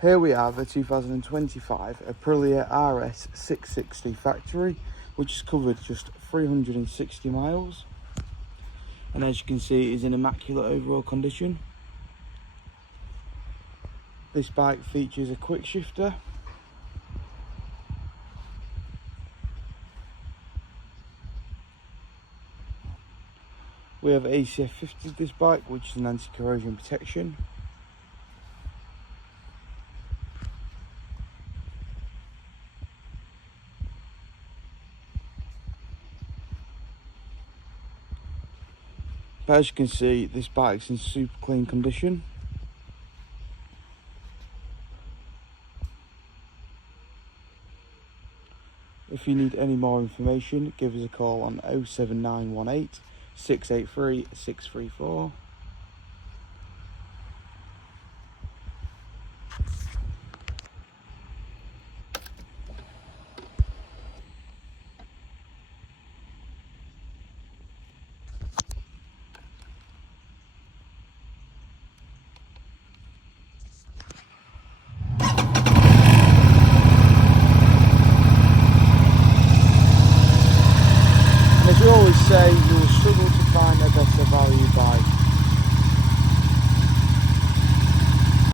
Here we have a 2025 Aprilia RS660 factory, which is covered just 360 miles. And as you can see, it is in immaculate overall condition. This bike features a quick shifter, we have ACF 50 this bike, which is an anti-corrosion protection. But as you can see, this bike's in super clean condition. If you need any more information, give us a call on 07918 683 634. As we always say, you will struggle to find a better value bike.